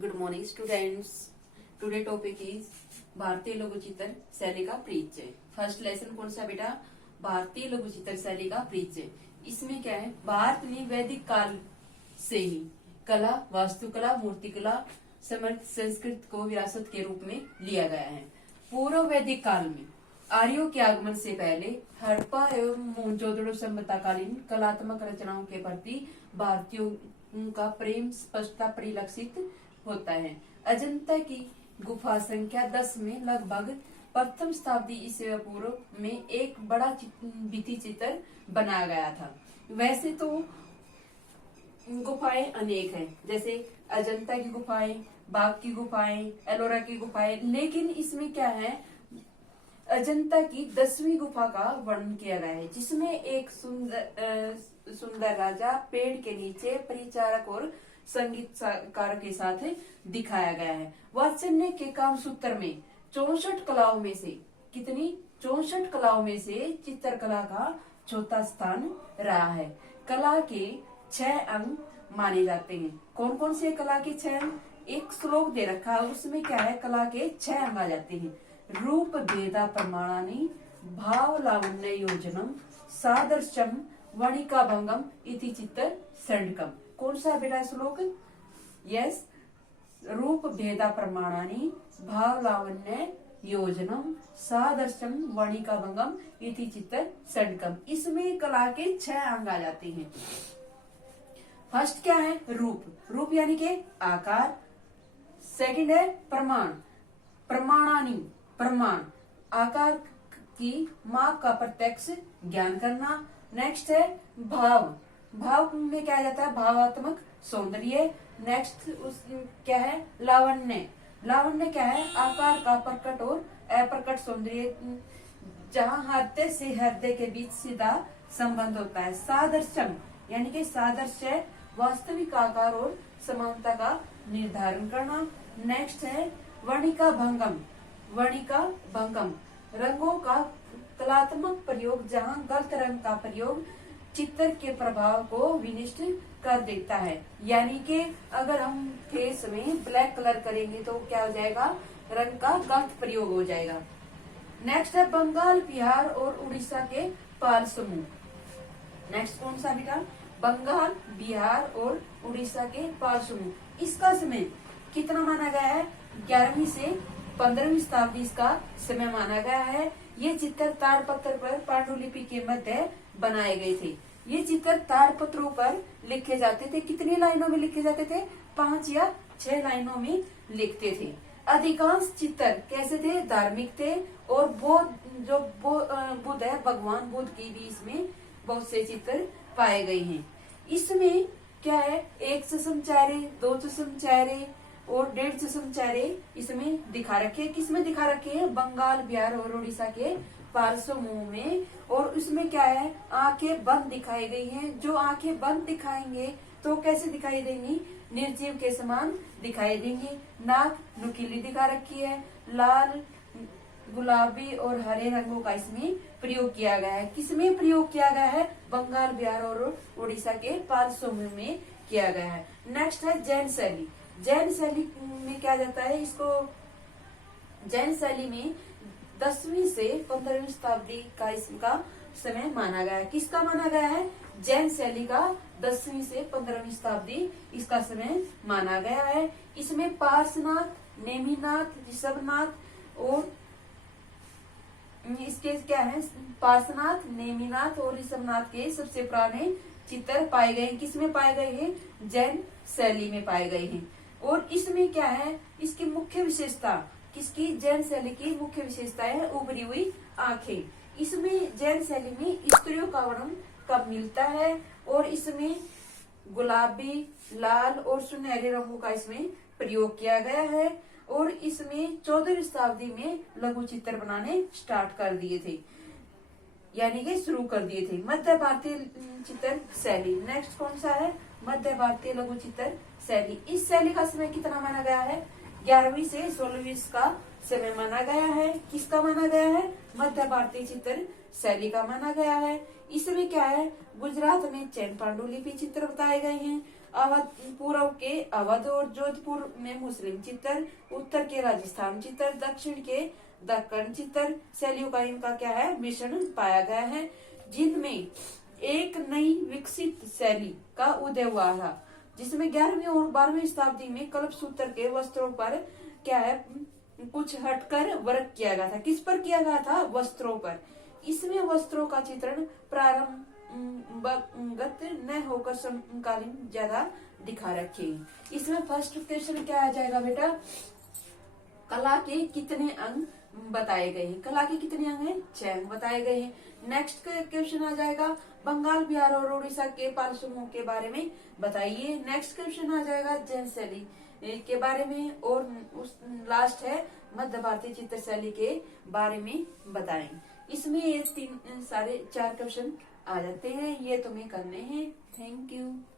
Good morning students. Today topic is भारतीय लघु चित्र शैली का परिचय। फर्स्ट लेसन कौन सा बेटा? भारतीय लघु चित्र शैली का परिचय। इसमें क्या है, भारत में वैदिक काल से ही कला, वास्तुकला, मूर्तिकला, समर्थ संस्कृत को विरासत के रूप में लिया गया है। पूर्व वैदिक काल में आर्यों के आगमन से पहले हड़प्पा एवं मोहनजोदड़ो सभ्यताकालीन कलात्मक रचनाओं के प्रति भारतीयों का प्रेम स्पष्टता परिलक्षित होता है। अजंता की गुफा संख्या 10 में लगभग प्रथम शताब्दी ईसा पूर्व में एक बड़ा भित्ति चित्र बनाया गया था। वैसे तो गुफाएं अनेक हैं, जैसे अजंता की गुफाएं, बाघ की गुफाएं, एलोरा की गुफाएं, लेकिन इसमें क्या है, अजंता की 10वीं गुफा का वर्णन किया गया है, जिसमें एक सुंदर राजा पेड़ के नीचे परिचारक और संगीतकार के साथ दिखाया गया है। वात्सल्य के कामसूत्र में 64 कलाओं में से कितनी 64 कलाओं में से चित्रकला का चौथा स्थान रहा है। कला के 6 अंग माने जाते हैं। कौन कौन से कला के 6 अंग? एक श्लोक दे रखा है, उसमें क्या है, कला के 6 अंग आ जाते हैं। रूप भेदा प्रमाणानि, भाव लावण्य योजनम, सादृश्यम, वणिका भंगम इति चित्त षण्डकम। कौन सा बेटा श्लोक? यस, रूप भेदा प्रमाणानि, भाव लावण्य योजनम, सादृश्यम, वणिका भंगम इति चित्त षण्डकम। इसमें कला के 6 अंग आ जाते हैं। फर्स्ट क्या है? रूप। रूप यानी के आकार। सेकंड है प्रमाण, प्रमाणानि, प्रमाण, आकार की माप का प्रत्यक्ष ज्ञान करना। नेक्स्ट है भाव। भाव में क्या आ जाता है? भावात्मक सौंदर्य। नेक्स्ट क्या है? लावण्य। लावण्य क्या है? आकार का प्रकट और अप्रकट सौंदर्य, जहाँ हृदय से हृदय के बीच सीधा संबंध होता है। सादृश्यम यानी कि सादृश्य वास्तविक आकार और समानता का निर्धारण करना। नेक्स्ट है वणिका भंगम। वणिका भंगम, रंगों का कलात्मक प्रयोग, जहाँ गलत रंग का प्रयोग चित्र के प्रभाव को विनिष्ट कर देता है। यानी कि अगर हम फेस में ब्लैक कलर करेंगे तो क्या हो जाएगा? रंग का गलत प्रयोग हो जाएगा। नेक्स्ट है बंगाल, बिहार और उड़ीसा के पाल समूह। नेक्स्ट कौन सा बेटा? बंगाल, बिहार और उड़ीसा के पाल समूह। इसका समय कितना माना गया है? 11वीं से 15वीं शताब्दी का समय माना गया है। ये चित्र ताड़पत्र पर पांडुलिपि के मध्य बनाए गए थे। ये चित्र ताड़पत्रों पर लिखे जाते थे। कितनी लाइनों में लिखे जाते थे? 5 या 6 लाइनों में लिखते थे। अधिकांश चित्र कैसे थे? धार्मिक थे। और बुद्ध है, भगवान बुद्ध की भी इसमें बहुत से चित्र पाए गए हैं। इसमें क्या है? 1 चषम चेहरे, 2 चषम चेहरे और 1.5 चषम चेहरे इसमें दिखा रखे हैं। किसमें दिखा रखे हैं? बंगाल, बिहार और उड़ीसा के पाल समूह में। और इसमें क्या है? आंखें बंद दिखाई गई हैं। जो आंखें बंद दिखाएंगे तो कैसे दिखाई देंगी? निर्जीव के समान दिखाई देंगी। नाक नुकीली दिखा रखी है। लाल, गुलाबी और हरे रंगों का इसमें प्रयोग किया गया है। किसमें प्रयोग किया गया है? बंगाल, बिहार और उड़ीसा के पाल समूह में किया गया है। नेक्स्ट है जैन शैली। जैन शैली में क्या जाता है? इसको जैन शैली में 10वीं से 15वीं शताब्दी का इसका समय माना गया है। किसका माना गया है? जैन शैली का 10वीं से 15वीं शताब्दी इसका समय माना गया है। इसमें पार्श्वनाथ, नेमिनाथ, ऋषभनाथ और इसके क्या है? पार्श्वनाथ, नेमिनाथ और ऋषभनाथ के सबसे पुराने चित्र पाए गए हैं। किसमें पाए गए हैं? जैन शैली में पाए गए हैं। और इसमें क्या है? इसकी मुख्य विशेषता, किसकी? जैन शैली की मुख्य विशेषता है उभरी हुई आंखें। इसमें जैन शैली में स्त्रियों का वर्णन कम मिलता है और इसमें गुलाबी, लाल और सुनहरे रंगों का इसमें प्रयोग किया गया है। और इसमें 14वीं शताब्दी में लघु चित्र बनाने स्टार्ट कर दिए थे, यानी कि शुरू कर दिए थे। मध्य भारतीय चित्र शैली। नेक्स्ट कौन सा है? मध्य भारतीय लघु चित्र शैली। इस शैली का समय कितना माना गया है? 11वीं से 16वीं का समय माना गया है। किसका माना गया है? मध्य भारतीय चित्र शैली का माना गया है। इसमें क्या है? गुजरात में चैन पांडुलिपि चित्र बताए गए हैं। अवध, पूर्व के अवध और जोधपुर में मुस्लिम चित्तर, उत्तर के राजस्थान चित्तर, दक्षिण के दक्कन चित्तर शैलियों का इनका क्या है, मिश्रण पाया गया है, जिनमें एक नई विकसित शैली का उदय हुआ था, जिसमें 11वीं और 12वीं शताब्दी में कल्पसूत्र के वस्त्रों पर क्या है, कुछ हटकर वर्क किया गया था। किस पर किया गया था, वस्त्रों पर। इसमें वस्त्रों का चित्रण प्रारंभगत न होकर समकालीन ज्यादा दिखा रखे। इसमें फर्स्ट क्वेश्चन क्या आ जाएगा बेटा, कला के कितने अंग बताए गए हैं। कला के कितने अंग हैं, 6 अंग बताए गए हैं। नेक्स्ट क्वेश्चन आ जाएगा, बंगाल, बिहार और उड़ीसा के पाल समूह के बारे में बताइए। नेक्स्ट क्वेश्चन आ जाएगा जैन शैली के बारे में, और उस लास्ट है मध्य भारतीय चित्र शैली के बारे में बताएं। इसमें ये 4 क्वेश्चन आ जाते हैं, ये तुम्हें करने हैं। Thank you.